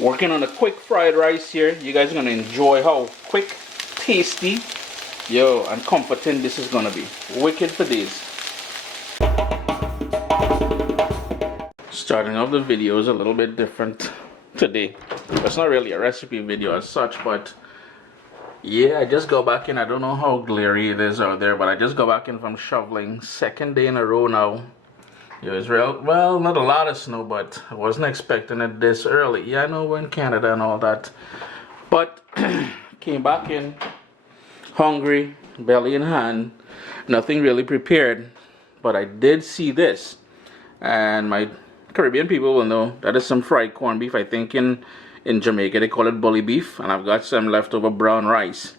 Working on a quick fried rice here. You guys are gonna enjoy how quick, tasty, and comforting this is gonna be. Wicked for days. Starting off the video is a little bit different today. It's not really a recipe video as such, but yeah, I just got back in. I don't know how glary it is out there, but I just got back in from shoveling. Second day in a row now. It's real, well, not a lot of snow, but I wasn't expecting it this early. Yeah, I know we're in Canada and all that, but came back in hungry, belly in hand, nothing really prepared. But I did see this, and my Caribbean people will know that is some fried corned beef. I think in Jamaica they call it bully beef, and I've got some leftover brown rice.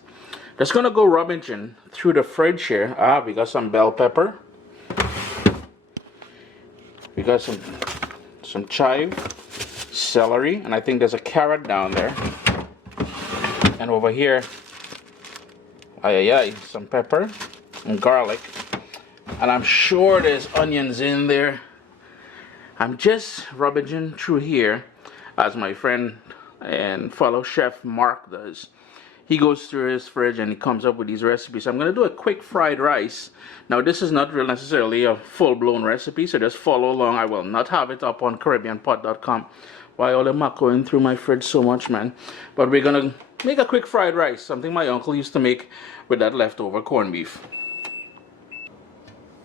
Just gonna go rummaging through the fridge here. We got some bell pepper. We got some chive, celery, and I think there's a carrot down there. And over here, some pepper and garlic. And I'm sure there's onions in there. I'm just rummaging through here as my friend and fellow chef Mark does. He goes through his fridge and he comes up with these recipes. I'm going to do a quick fried rice. Now this is not necessarily a full-blown recipe, so just follow along. I will not have it up on CaribbeanPot.com. Why all them are going through my fridge so much, man? But we're going to make a quick fried rice, something my uncle used to make with that leftover corned beef.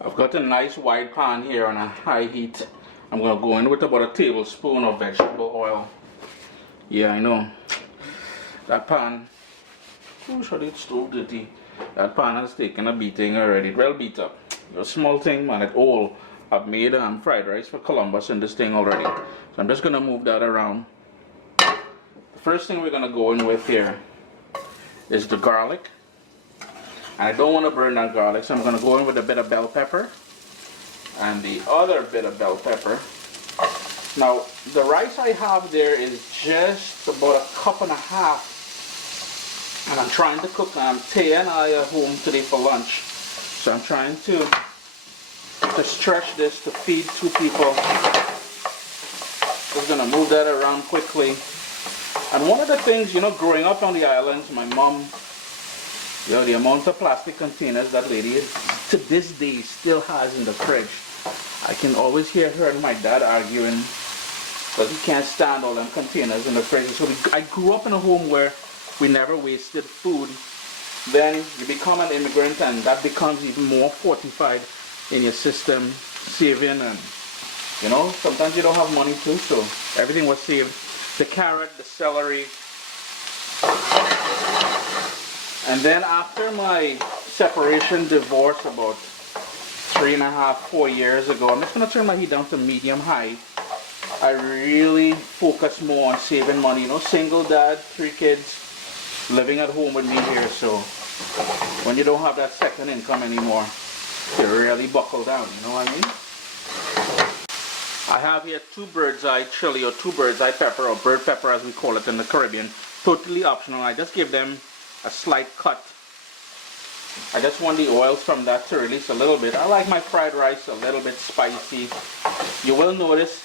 I've got a nice wide pan here on a high heat. I'm going to go in with about a tablespoon of vegetable oil. Yeah, I know. That pan... oh, sure, it's stove dirty. That pan has taken a beating already. Well beat up. A small thing, man, at all. I've made fried rice for Columbus in this thing already. So I'm just going to move that around. The first thing we're going to go in with here is the garlic. And I don't want to burn that garlic, so I'm going to go in with a bit of bell pepper. And the other bit of bell pepper. Now, the rice I have there is just about a cup and a half. And I'm trying to cook. Taya and I are home today for lunch, so I'm trying to stretch this to feed 2 people. Just gonna move that around quickly. And one of the things, growing up on the islands, my mom, the amount of plastic containers that lady to this day still has in the fridge. I can always hear her and my dad arguing, but he can't stand all them containers in the fridge. So I grew up in a home where we never wasted food. Then you become an immigrant and that becomes even more fortified in your system, saving, and sometimes you don't have money too, so everything was saved. The carrot, the celery. And then after my separation, divorce about 3.5, 4 years ago, I'm just going to turn my heat down to medium high. I really focus more on saving money. Single dad, 3 kids, living at home with me here, so when you don't have that second income anymore, you really buckle down, you know what I mean? I have here 2 bird's eye chili, or 2 bird's eye pepper, or bird pepper as we call it in the Caribbean. Totally optional. I just give them a slight cut. I just want the oils from that to release a little bit. I like my fried rice a little bit spicy. You will notice,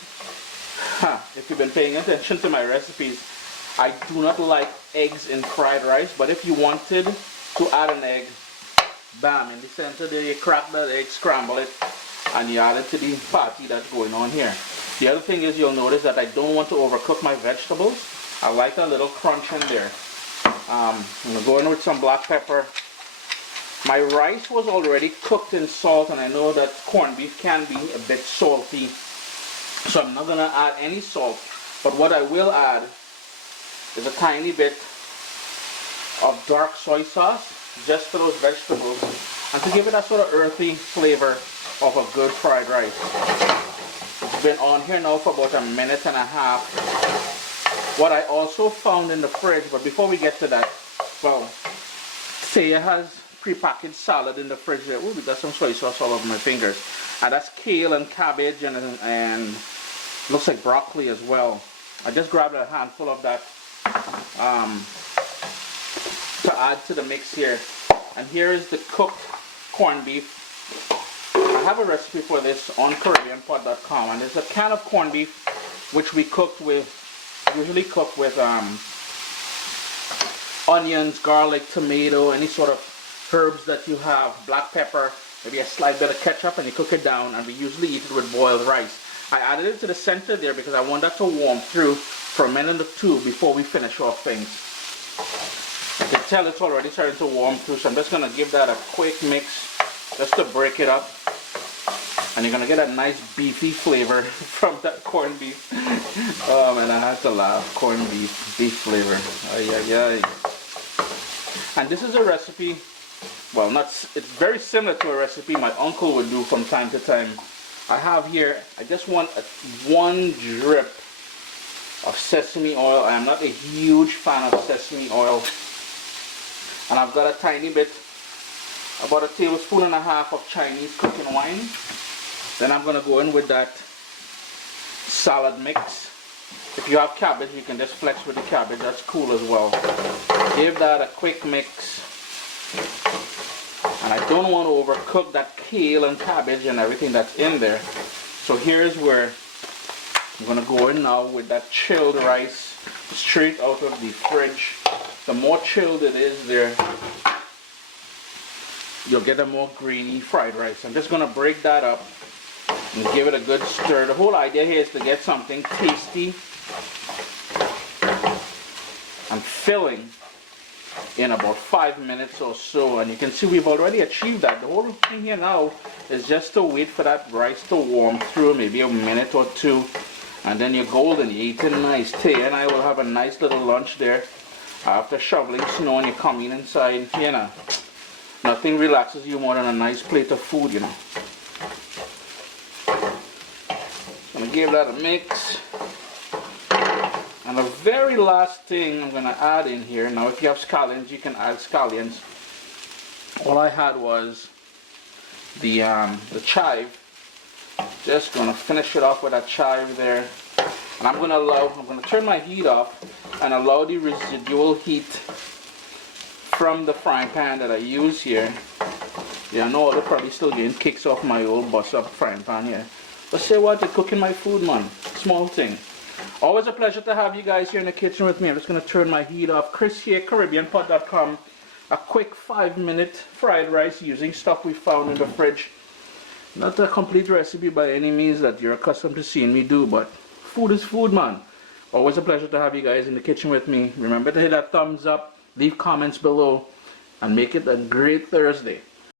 if you've been paying attention to my recipes, I do not like eggs in fried rice, but if you wanted to add an egg, bam, in the center there, you crack that egg, scramble it, and you add it to the party that's going on here. The other thing is, you'll notice that I don't want to overcook my vegetables. I like a little crunch in there. I'm going to go in with some black pepper. My rice was already cooked in salt, and I know that corned beef can be a bit salty, so I'm not going to add any salt. But what I will add is a tiny bit of dark soy sauce just for those vegetables, and to give it that sort of earthy flavor of a good fried rice. It's been on here now for about 1.5 minutes. What I also found in the fridge, but before we get to that, well, Taya has prepackaged salad in the fridge there. Ooh, we got some soy sauce all over my fingers. And that's kale and cabbage and looks like broccoli as well. I just grabbed a handful of that to add to the mix here. And here is the cooked corned beef. I have a recipe for this on CaribbeanPot.com, and it's a can of corned beef which we cooked with usually cook with onions, garlic, tomato, any sort of herbs that you have, black pepper, maybe a slight bit of ketchup, and you cook it down, and we usually eat it with boiled rice. I added it to the center there because I want that to warm through for a minute or two before we finish off things. You can tell it's already starting to warm through, so I'm just going to give that a quick mix just to break it up. And you're going to get a nice beefy flavor from that corned beef. Oh man, I had to laugh. Corned beef flavor. Ay, ay, ay. And this is a recipe, well, it's very similar to a recipe my uncle would do from time to time. I have here, I just want one drip of sesame oil. I'm not a huge fan of sesame oil. And I've got a tiny bit, about 1.5 tablespoons of Chinese cooking wine. Then I'm going to go in with that salad mix. If you have cabbage, you can just flex with the cabbage. That's cool as well. Give that a quick mix. And I don't want to overcook that kale and cabbage and everything that's in there. So here's where I'm going to go in now with that chilled rice straight out of the fridge. The more chilled it is there, you'll get a more grainy fried rice. I'm just going to break that up and give it a good stir. The whole idea here is to get something tasty and filling in about 5 minutes or so, and you can see we've already achieved that. The whole thing here now is just to wait for that rice to warm through, maybe a minute or two, and then you're golden, you're eating nice. Tay and I will have a nice little lunch there after shoveling snow and you're coming inside. You know, nothing relaxes you more than a nice plate of food, you know. I'm gonna give that a mix. And the very last thing I'm going to add in here, now if you have scallions, you can add scallions. All I had was the chive. Just going to finish it off with that chive there. And I'm going to turn my heat off and allow the residual heat from the frying pan that I use here. Yeah, I know they're probably still getting kicks off my old bust up frying pan here. But say what, they're cooking my food, man. Small thing. Always a pleasure to have you guys here in the kitchen with me. I'm just going to turn my heat off. Chris here, CaribbeanPot.com. A quick 5-minute fried rice using stuff we found in the fridge. Not a complete recipe by any means that you're accustomed to seeing me do, but food is food, man. Always a pleasure to have you guys in the kitchen with me. Remember to hit that thumbs up, leave comments below, and make it a great Thursday.